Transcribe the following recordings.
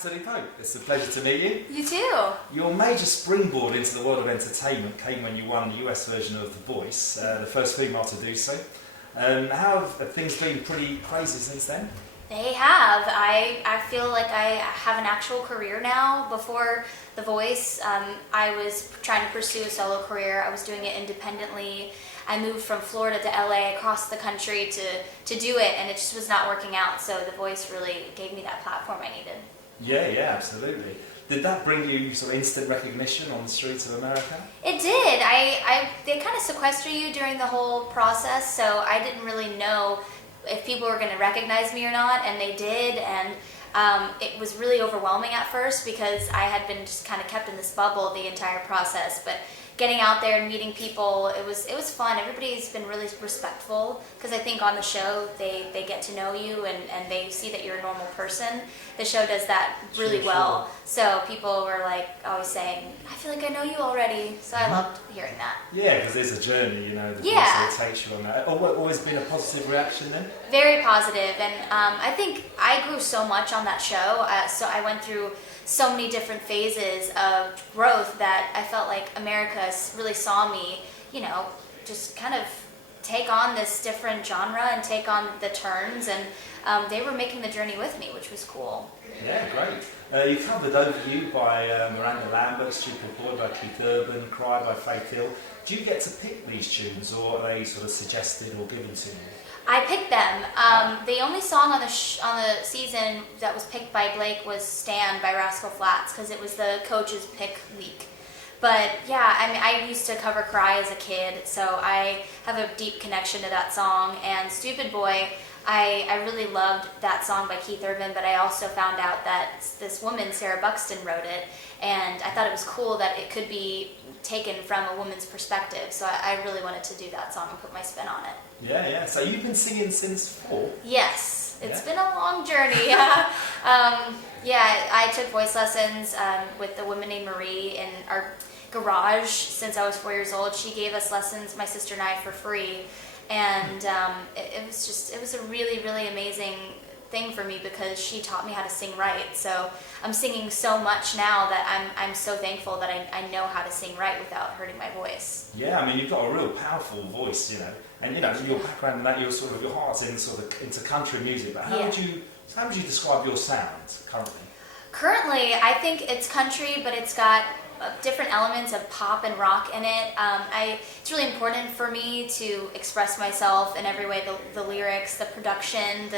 Cassadee. It's a pleasure to meet you. You too. Your major springboard into the world of entertainment came when you won the US version of The Voice, the first female to do so. How have things been pretty crazy since then? They have. I feel like I have an actual career now. Before The Voice, I was trying to pursue a solo career. I was doing it independently. I moved from Florida to LA, across the country to do it, and it just was not working out. So The Voice really gave me that platform I needed. Yeah, absolutely. Did that bring you sort of instant recognition on the streets of America? It did. They kind of sequester you during the whole process, so I didn't really know if people were going to recognize me or not, and they did. And it was really overwhelming at first because I had been just kind of kept in this bubble the entire process. But getting out there and meeting people, it was fun. Everybody's been really respectful because I think on the show they get to know you and they see that you're a normal person. The show does that really well. So people were like always saying, I feel like I know you already. So I loved hearing that. Yeah, because it's a journey, you know, the yeah. sort of takes you on that. Always been a positive reaction then? Very positive, and I think I grew so much on that show. So I went through so many different phases of growth that I felt like America really saw me, you know, just kind of take on this different genre and take on the turns, and they were making the journey with me, which was cool. Yeah, great. You covered Over You by Miranda Lambert, Stupid Boy by Keith Urban, Cry by Faith Hill. Do you get to pick these tunes, or are they sort of suggested or given to you? I picked them. The only song on the season that was picked by Blake was Stand by Rascal Flatts because it was the coach's pick week. But yeah, I mean, I used to cover Cry as a kid, so I have a deep connection to that song. And Stupid Boy, I really loved that song by Keith Urban, but I also found out that this woman, Sarah Buxton, wrote it, and I thought it was cool that it could be taken from a woman's perspective, so I really wanted to do that song and put my spin on it. Yeah. So you've been singing since 4? Yes, it's been a long journey. I took voice lessons with a woman named Marie in our garage since I was 4 years old. She gave us lessons, my sister and I, for free. And it was a really, really amazing thing for me because she taught me how to sing right. So I'm singing so much now that I'm so thankful that I know how to sing right without hurting my voice. Yeah, I mean, you've got a real powerful voice, you know, and you know your background and that your heart's into country music. But how would you describe your sound currently? Currently, I think it's country, but it's got different elements of pop and rock in it. It's really important for me to express myself in every way, the lyrics, the production,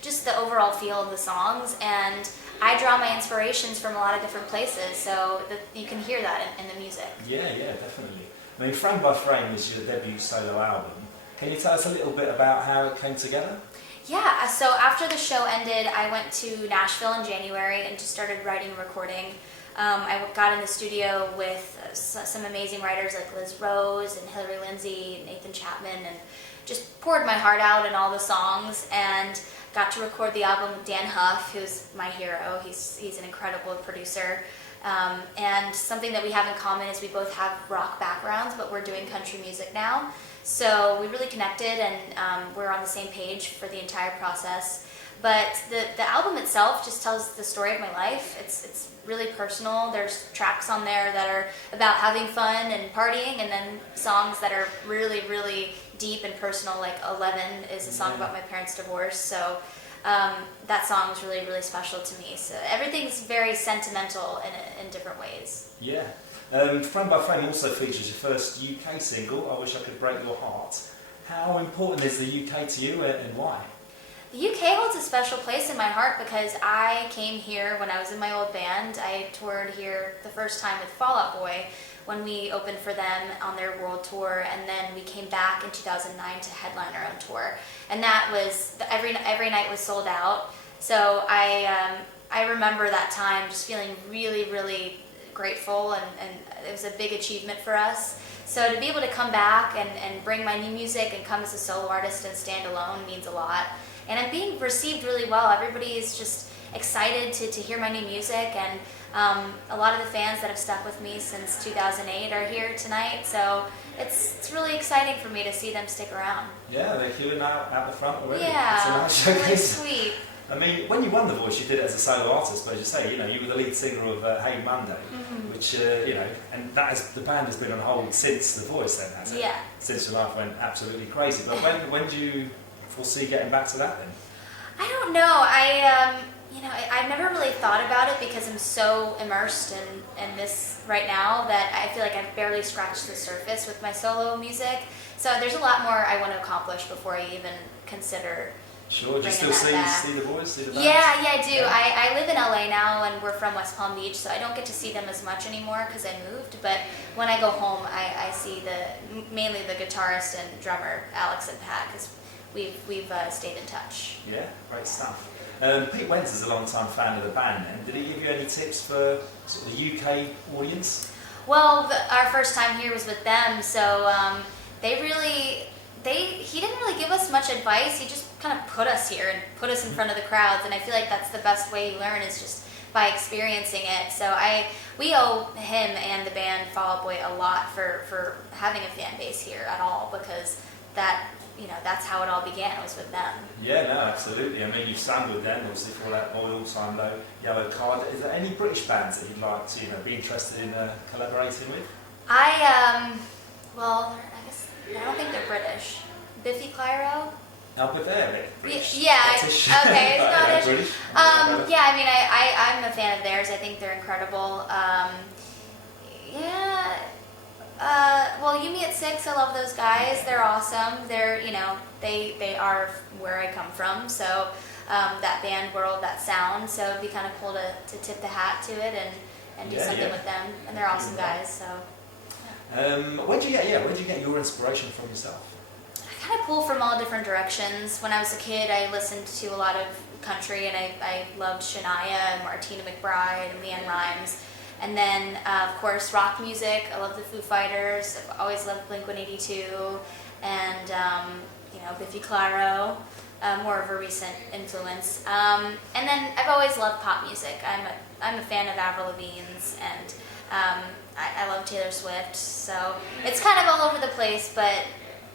just the overall feel of the songs, and I draw my inspirations from a lot of different places, so that you can hear that in the music. Yeah, definitely. I mean, Frame by Frame is your debut solo album. Can you tell us a little bit about how it came together? Yeah, so after the show ended, I went to Nashville in January and just started writing and recording. I got in the studio with some amazing writers like Liz Rose and Hillary Lindsey, Nathan Chapman, and just poured my heart out in all the songs, and got to record the album with Dan Huff, who's my hero. He's an incredible producer. And something that we have in common is we both have rock backgrounds, but we're doing country music now. So we really connected, and we're on the same page for the entire process. But the album itself just tells the story of my life. It's really personal. There's tracks on there that are about having fun and partying, and then songs that are really, really deep and personal, like 11 is a song about my parents' divorce. So that song was really, really special to me. So everything's very sentimental in different ways. Yeah. Frame by Frame also features your first UK single, I Wish I Could Break Your Heart. How important is the UK to you, and why? The UK holds a special place in my heart because I came here when I was in my old band. I toured here the first time with Fall Out Boy when we opened for them on their world tour, and then we came back in 2009 to headline our own tour. And that was, every night was sold out. So I remember that time just feeling really, really grateful, and it was a big achievement for us. So to be able to come back and bring my new music and come as a solo artist and stand alone means a lot. And I'm being received really well. Everybody is just excited to hear my new music, and a lot of the fans that have stuck with me since 2008 are here tonight, so it's really exciting for me to see them stick around. Yeah, they're queuing out the front already. Yeah, it's a nice showcase. Really sweet. I mean, when you won The Voice, you did it as a solo artist, but as you say, you know, you were the lead singer of Hey Monday, which, you know, and the band has been on hold since The Voice then, has it? Yeah. Since your life went absolutely crazy. But when do you foresee getting back to that then? I don't know. You know, I've never really thought about it because I'm so immersed in this right now that I feel like I've barely scratched the surface with my solo music. So there's a lot more I want to accomplish before I even consider. Sure. Do you still see The Voice? See the band? Yeah, I do. Yeah. I live in LA now, and we're from West Palm Beach, so I don't get to see them as much anymore because I moved. But when I go home, I see mainly the guitarist and drummer Alex and Pat because we've stayed in touch. Yeah, great stuff. Pete Wentz is a long-time fan of the band. Then, did he give you any tips for sort of the UK audience? Well, our first time here was with them, so he didn't really give us much advice. He just kind of put us here and put us in front of the crowds, and I feel like that's the best way you learn is just by experiencing it. So we owe him and the band Fall Out Boy a lot for having a fan base here at all, because that's how it all began, was with them. Yeah, no, absolutely. I mean, you've sung with them, obviously, for that Oil, Time Low, Yellow Card. Is there any British bands that you'd like to, be interested in collaborating with? Well, I guess I don't think they're British. Biffy Clyro. No, but they're British. Yeah. Scottish. Okay, Scottish. British. Yeah, I mean, I'm a fan of theirs. I think they're incredible. Well, You Me at 6, I love those guys. They're awesome. They're, they are where I come from. So that band world, that sound. So it'd be kind of cool to tip the hat to it and do something with them. And they're awesome guys. So. Where'd you get your inspiration from yourself? I kind of pull from all different directions. When I was a kid, I listened to a lot of country, and I loved Shania and Martina McBride and Leanne Rimes. And then, of course, rock music. I love the Foo Fighters. I've always loved Blink-182 and, Biffy Clyro, more of a recent influence. And then I've always loved pop music. I'm a fan of Avril Lavigne's, and I love Taylor Swift. So it's kind of all over the place, but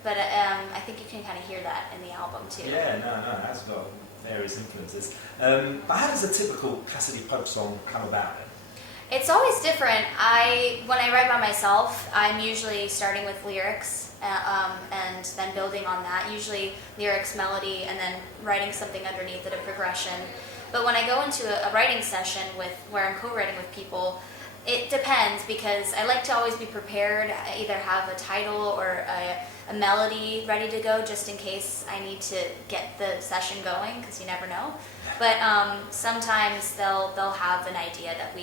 I think you can kind of hear that in the album too. Yeah, no, that's got various influences. But how does a typical Cassadee Pope song come about then? It's always different. When I write by myself, I'm usually starting with lyrics and then building on that. Usually lyrics, melody, and then writing something underneath it, a progression. But when I go into a writing session where I'm co-writing with people, it depends, because I like to always be prepared. I either have a title or a melody ready to go just in case I need to get the session going, because you never know. But sometimes they'll have an idea that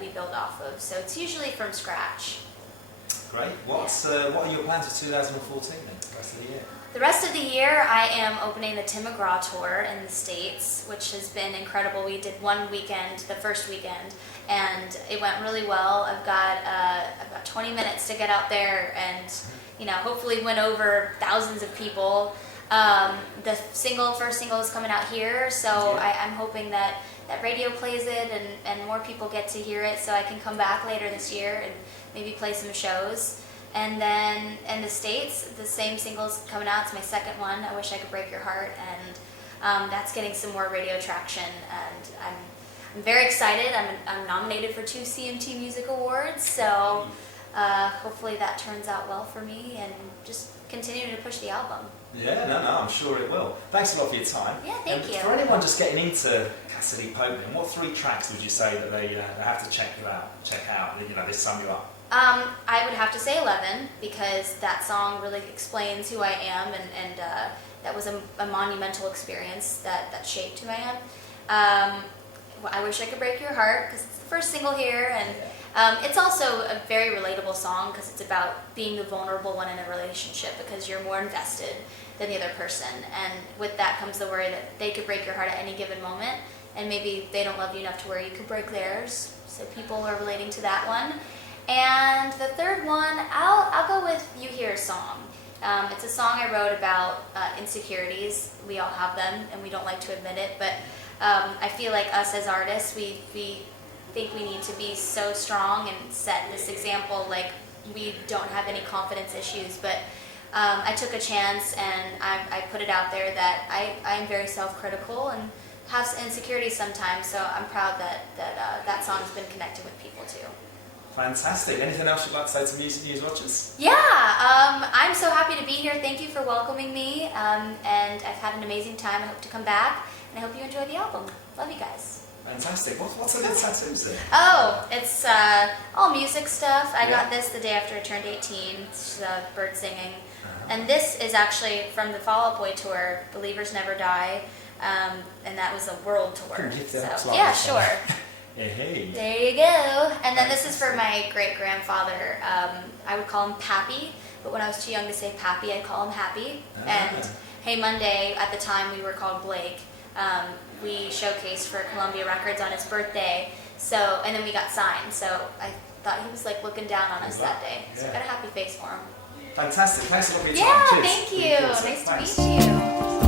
we build off of. So it's usually from scratch. Great. What are your plans for 2014 then, the rest of the year? The rest of the year, I am opening the Tim McGraw Tour in the States, which has been incredible. We did one weekend, the first weekend, and it went really well. I've got about 20 minutes to get out there and, hopefully win over thousands of people. The first single is coming out here, so I'm hoping that radio plays it and more people get to hear it, so I can come back later this year and maybe play some shows. And then in the States, the same single's coming out. It's my second one, I Wish I Could Break Your Heart, and that's getting some more radio traction, and I'm very excited. I'm nominated for 2 CMT Music Awards, so hopefully that turns out well for me, and just continue to push the album. Yeah, no, I'm sure it will. Thanks a lot for your time. Yeah, thank you. For anyone just getting into Cassadee Pope, what 3 tracks would you say that they have to check out, they sum you up? I would have to say 11, because that song really explains who I am, and that was a monumental experience that shaped who I am. I Wish I Could Break Your Heart, because it's the first single here, and it's also a very relatable song, because it's about being the vulnerable one in a relationship, because you're more invested than the other person, and with that comes the worry that they could break your heart at any given moment, and maybe they don't love you enough to where you could break theirs, so people are relating to that one. And the third one, I'll go with You Hear a Song. It's a song I wrote about insecurities. We all have them, and we don't like to admit it, but I feel like us as artists, we think we need to be so strong and set this example, like we don't have any confidence issues, but I took a chance, and I put it out there that I'm very self-critical, and have insecurities sometimes, so I'm proud that song's been connecting with people too. Fantastic. Anything else you'd like to say to Music News watchers? Yeah, I'm so happy to be here. Thank you for welcoming me, and I've had an amazing time. I hope to come back, and I hope you enjoy the album. Love you guys. Fantastic. What's a good tattoos then? Oh, it's all music stuff. I Yeah. got this the day after I turned 18. It's bird singing. And this is actually from the Fall Out Boy tour, Believers Never Die, and that was a world tour. Can you lift it up So, slightly? yeah, sure. Hey. There you go. And then this is for my great-grandfather. I would call him Pappy, but when I was too young to say Pappy, I'd call him Happy. And Hey Monday, at the time we were called Blake. We showcased for Columbia Records on his birthday, so and then we got signed. So I thought he was like looking down on us that day. So I got a happy face for him. Fantastic. Thanks a lot for your time. Yeah, Cheers. thank you. Really good. Nice Thanks. to meet you.